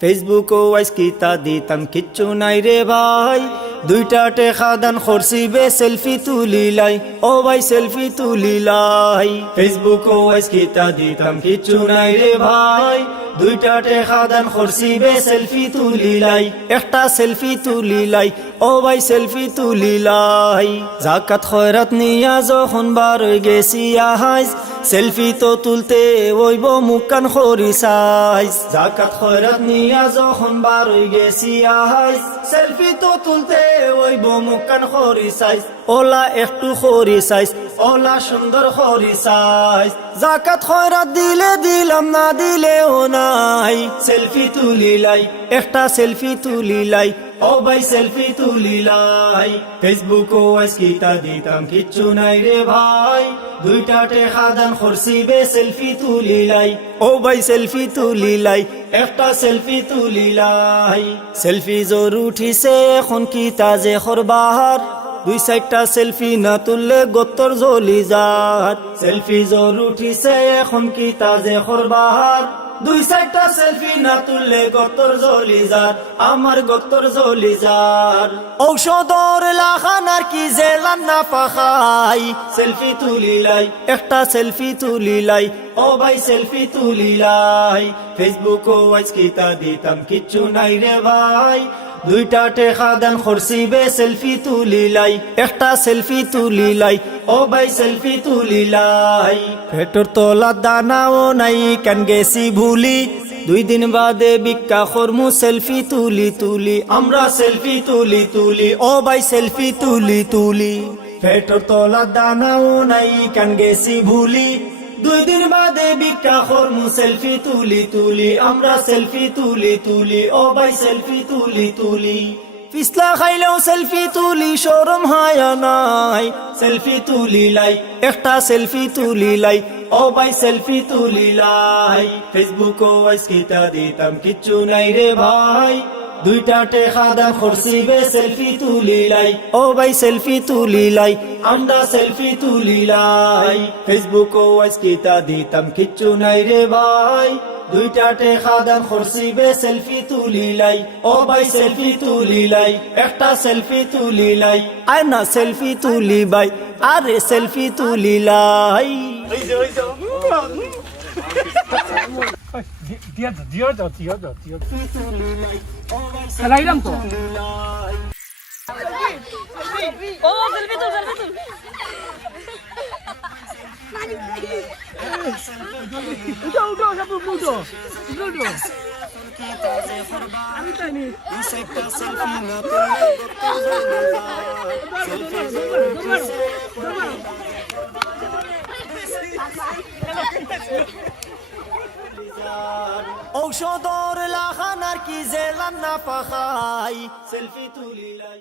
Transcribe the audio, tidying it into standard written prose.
Facebook ও wise কিতা দিতাম কিচ্ছু নাই রে ভাই, দুইটা টেকা দান করছি বে সেলফি তুলিলাই, ও ভাই সেলফি তুলিলাই। ফেসবুক ও ওয়াইস কিতা দিতাম কিচ্ছু নাই রে ভাই, দুইটা টেকা দান করছি বে সেলফি তুলিলাই, একটা সেলফি তুলিলাই, ও ভাই সেলফি তুলিলাই। জাকাত খয়রাত নিয়া যখন বার হয়ে গেছি আহাইজ, সেলফি তো তুলতে ওইব মুখান খরি সাইজ। জাকাত খয়রাত নিয়া যখন বার হয়ে গেছি আহাইজ, সেলফি তো তুলতে ওইব মুখান খরি সাইজ। ওলা একটু খরি সাইজ, ওলা সুন্দর খরি সাইজ। জাকাত খয়রাত দিলে দিলাম, না দিলেও নাই, সেলফি তুলিলাই, একটা সেলফি তুলিলাই, ও ভাই সেলফি তুলিলাই। ফেসবুক ও ওয়াইস কিতা দিতাম কিচ্ছু নাই রে ভাই, দুইটা টেকা দান করছি বে সেলফি তুলিলাই, ও ভাই সেলফি তুলিলাই, একটা সেলফি তুলিলাই। সেলফি জোর উঠিছে এখন কিতা যে করবার, দুই সাইডটা সেলফি না তুললে গত্তর জ্বলি যার। সেলফি জোর উঠিছে এখন কিতা যে করবার, দুই সাইডটা সেলফি না তুললে গত্তর জ্বলি যার, আমার গত্তর জ্বলি যার। ঔষধর লাখানার কি জেলান না পাখাই, সেলফি তুলিলাই, একটা সেলফি তুলিলাই, ও ভাই সেলফি তুলিলাই। ফেসবুক ও ওয়াইস কিতা দিতাম কিচ্ছু নাই রে ভাই, দুইটা টেকা দান করছি বে সেলফি তুলিলাই, একটা সেলফি তুলিলাই, ও ভাই সেলফি তুলিলাই। পেটর তলা দানাও নাই কেন গেছি ভুলি, দুই দিন বাদে ভিক্ষা করমু সেলফি তুলি তুলি, আমরা সেলফি তুলি তুলি, ও ভাই সেলফি তুলি তুলি। পেটর তলা দানাও নাই কেন গেছি ভুলি, দুই দিন বাদে ভিক্ষা করমু সেলফি তুলি তুলি, আমরা সেলফি তুলি তুলি, ও ভাই সেলফি তুলি তুলি। পিছলা খাইলেও সেলফি তুলি, শরম হায়া নাই, সেলফি তুলিলাই, একটা সেলফি তুলিলাই, ও ভাই সেলফি তুলিলাই। ফেসবুক ও ওয়াইস কিতা দিতাম কিচ্ছু নাই রে ভাই, দুইটা টেকা দান করছি বে সেলফি তুলিলাই, ও ভাই সেলফি তুলিলাই, আমরা সেলফি তুলিলাই। ফেসবুক ও ওয়াইস কিতা দিতাম কিচ্ছু নাই রে ভাই, দুইটা টেকা দান করছি বে সেলফি তুলিলাই, ও ভাই সেলফি তুলিলাই, একটা সেলফি তুলিলাই, আয় না সেলফি তুলি ভাই, আরে selfie তুলিলাই। Salairam to. Oh, selfie to, selfie to. Udo, sabu udo. Udo. Ami tani. ঔষধর লাখানার কি জেলান না পাখাই, সেলফি তুলিলাই।